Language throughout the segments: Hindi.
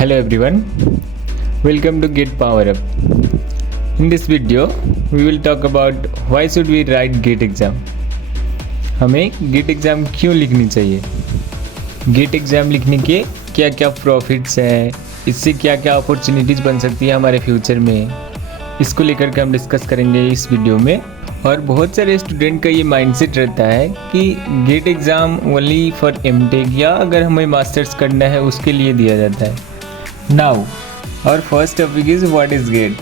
Hello everyone, welcome to Gate Power Up. In this video, we will talk about why should we write GATE exam. हमें GATE exam क्यों लिखनी चाहिए, GATE exam लिखने के क्या क्या प्रॉफिट्स हैं, इससे क्या क्या अपॉर्चुनिटीज़ बन सकती है हमारे फ्यूचर में, इसको लेकर के हम डिस्कस करेंगे इस वीडियो में। और बहुत सारे स्टूडेंट का ये माइंडसेट रहता है कि GATE exam only for MTech या अगर हमें मास्टर्स करना है उसके लिए दिया जाता है। नाउ और first topic is what is GATE.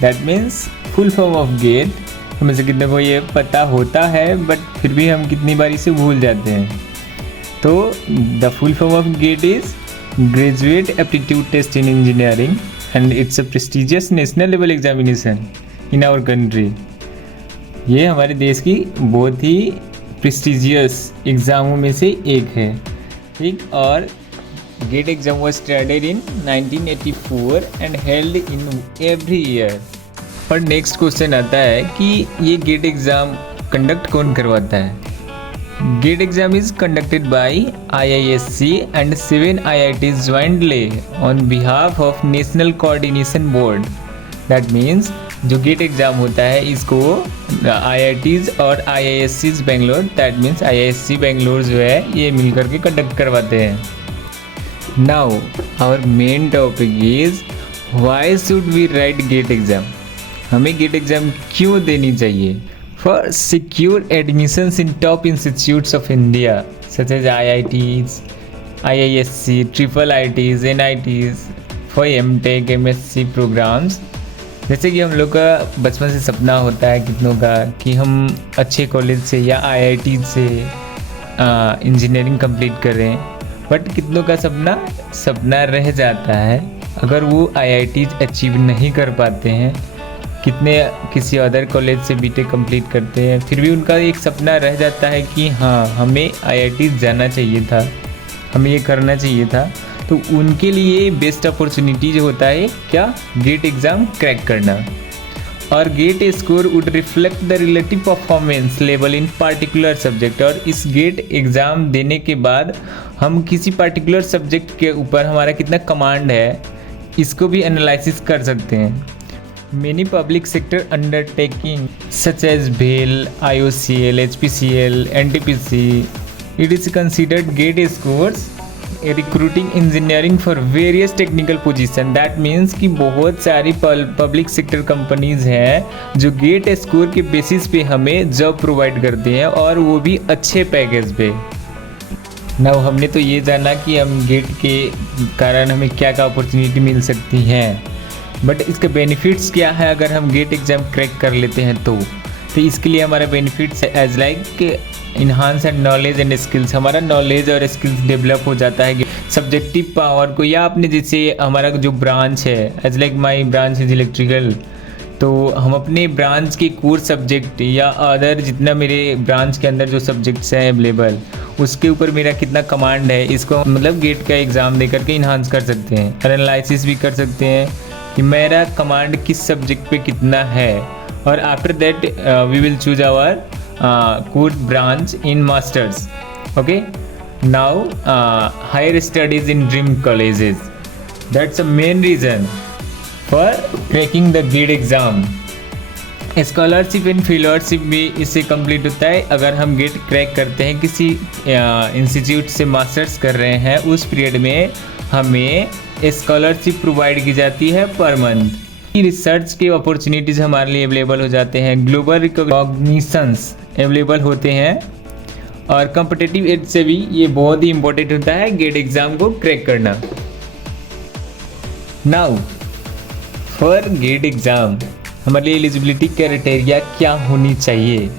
That means full form of GATE. हमें से कितने को ये पता होता है बट फिर भी हम कितनी बार इसे भूल जाते हैं। तो the full form of GATE is graduate aptitude test in engineering and it's a prestigious national level examination in our country. ये हमारे देश की बहुत ही प्रेस्टिजियस एग्ज़ामों में से एक है, ठीक। और GATE exam was started in 1984 and held in every year. और नेक्स्ट क्वेश्चन आता है कि ये गेट एग्ज़ाम कंडक्ट कौन करवाता है। GATE exam is conducted by IISc and 7 IITs jointly on behalf of national coordination board. That means जो गेट एग्ज़ाम होता है इसको IITs और IISc's Bangalore, that means IISc Bangalore जो है ये मिलकर के कंडक्ट करवाते हैं। Now our main topic is why should we write GATE exam. हमें गेट एग्ज़ाम क्यों देनी चाहिए। For secure admissions in top institutes of India such as IITs, IISc, triple IITs, NITs, for MTech, MSc programmes. जैसे कि हम लोग का बचपन से सपना होता है कितनों का कि हम अच्छे कॉलेज से या IIT से इंजीनियरिंग कंप्लीट करें, बट कितनों का सपना रह जाता है अगर वो IIT अचीव नहीं कर पाते हैं। कितने किसी अदर कॉलेज से BTech कंप्लीट करते हैं फिर भी उनका एक सपना रह जाता है कि हाँ हमें IIT जाना चाहिए था, हमें ये करना चाहिए था। तो उनके लिए बेस्ट अपॉर्चुनिटी जो होता है क्या, गेट एग्ज़ाम क्रैक करना। और GATE score would reflect the relative performance level in particular subject. और इस गेट एग्ज़ाम देने के बाद हम किसी पार्टिकुलर सब्जेक्ट के ऊपर हमारा कितना कमांड है इसको भी एनालिसिस कर सकते हैं। Many public sector undertaking such as भेल, IOCL, HPCL, NTPC, it is considered GATE scores recruiting engineering for various technical position. That means कि बहुत सारी पब्लिक सेक्टर कंपनीज हैं जो गेट स्कोर के बेसिस पे हमें जॉब प्रोवाइड करते हैं और वो भी अच्छे पैकेज पे। ना हमने तो ये जाना कि हम गेट के कारण हमें क्या क्या अपॉर्चुनिटी मिल सकती हैं, बट इसके बेनिफिट्स क्या है अगर हम गेट एग्ज़ाम क्रैक कर लेते हैं तो इसके लिए हमारा benefits as like enhance and knowledge and skills. हमारा नॉलेज और स्किल्स डेवलप हो जाता है सब्जेक्टिव पावर को, या आपने जैसे हमारा जो ब्रांच है as like my branch is electrical, तो हम अपने ब्रांच के कोर सब्जेक्ट या अदर जितना मेरे ब्रांच के अंदर जो सब्जेक्ट्स हैं अवेलेबल उसके ऊपर मेरा कितना कमांड है इसको मतलब गेट का एग्ज़ाम दे करके इन्हांस कर सकते हैं। एनालिसिस भी कर सकते हैं कि मेरा कमांड किस सब्जेक्ट पे कितना है। और after that we will choose our core branch in masters. Okay, now higher studies in dream colleges. That's the main reason for cracking the GATE exam. Scholarship and fellowship भी इससे कंप्लीट होता है। अगर हम गेट क्रैक करते हैं किसी इंस्टीट्यूट से मास्टर्स कर रहे हैं उस पीरियड में हमें स्कॉलरशिप प्रोवाइड की जाती है पर मंथ। रिसर्च के अपॉर्चुनिटीज़ हमारे लिए अवेलेबल हो जाते हैं, ग्लोबल रिकॉग्निशंस अवेलेबल होते हैं और कॉम्पिटिटिव एज से भी ये बहुत ही इम्पोर्टेंट होता है गेट एग्ज़ाम को क्रैक करना। नाउ फॉर गेट एग्ज़ाम हमारे लिए एलिजिबिलिटी क्राइटेरिया क्या होनी चाहिए,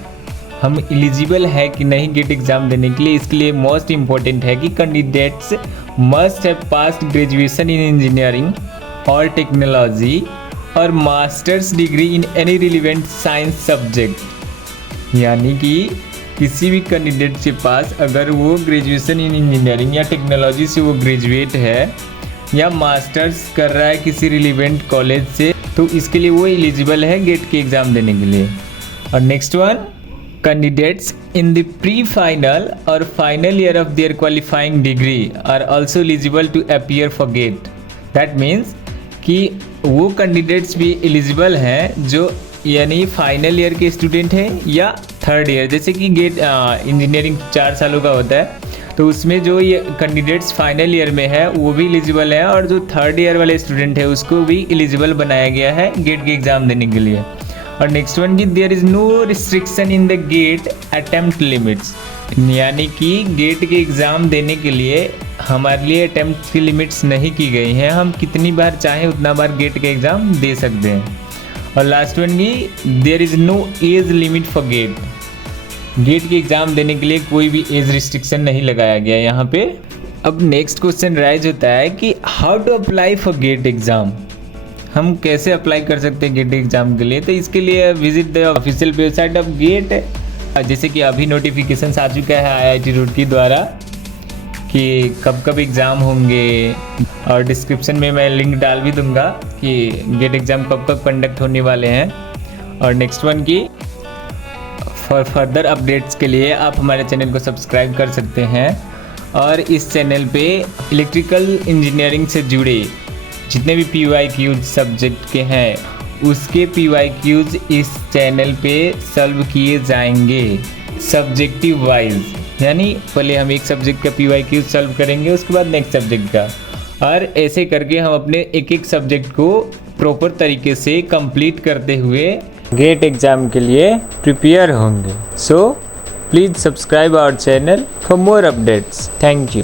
हम एलिजिबल है कि नहीं गेट एग्ज़ाम देने के लिए। इसके लिए मोस्ट इम्पॉर्टेंट है कि candidates must have passed graduation in engineering और टेक्नोलॉजी और masters degree in any relevant science subject. यानी कि किसी भी कैंडिडेट के पास अगर वो ग्रेजुएशन इन इंजीनियरिंग या टेक्नोलॉजी से वो ग्रेजुएट है या मास्टर्स कर रहा है किसी रिलेवेंट कॉलेज से, तो इसके लिए वो एलिजिबल है गेट के एग्ज़ाम देने के लिए। और next one, Candidates in the pre-final or final year of their qualifying degree are also eligible to appear for GATE. That means कि वो कैंडिडेट्स भी एलिजिबल हैं जो यानी फाइनल ईयर के स्टूडेंट हैं या थर्ड ईयर, जैसे कि गेट इंजीनियरिंग 4 सालों का होता है, तो उसमें जो ये कैंडिडेट्स फाइनल ईयर में है वो भी एलिजिबल है, और जो थर्ड ईयर वाले स्टूडेंट है उसको भी एलिजिबल बनाया गया है गेट के एग्ज़ाम देने के लिए। और नेक्स्ट वन की there is no restriction in the GATE attempt limits, यानी कि गेट के एग्ज़ाम देने के लिए हमारे लिए अटेम्प्ट की लिमिट्स नहीं की गई हैं, हम कितनी बार चाहें उतना बार गेट के एग्ज़ाम दे सकते हैं। और लास्ट वन की there is no age limit for GATE, GATE के एग्ज़ाम देने के लिए कोई भी एज रिस्ट्रिक्शन नहीं लगाया गया यहाँ पे। अब नेक्स्ट क्वेश्चन राइज होता है कि how to apply for GATE exam, हम कैसे अप्लाई कर सकते हैं गेट एग्ज़ाम के लिए। तो इसके लिए visit the official website of GATE, जैसे कि अभी नोटिफिकेशन आ चुका है IIT रुड़की द्वारा कि कब कब एग्ज़ाम होंगे, और डिस्क्रिप्शन में मैं लिंक डाल भी दूंगा कि गेट एग्ज़ाम कब कब कंडक्ट होने वाले हैं। और नेक्स्ट वन की फॉर फर्दर अपडेट्स के लिए आप हमारे चैनल को सब्सक्राइब कर सकते हैं, और इस चैनल पे इलेक्ट्रिकल इंजीनियरिंग से जुड़े जितने भी PYQs सब्जेक्ट के हैं उसके PYQs इस चैनल पे सॉल्व किए जाएंगे सब्जेक्टिव वाइज, यानी पहले हम एक सब्जेक्ट का PYQ सॉल्व करेंगे, उसके बाद नेक्स्ट सब्जेक्ट का, और ऐसे करके हम अपने एक एक सब्जेक्ट को प्रॉपर तरीके से कंप्लीट करते हुए गेट एग्ज़ाम के लिए प्रिपेयर होंगे। So please subscribe our channel for more updates. Thank you.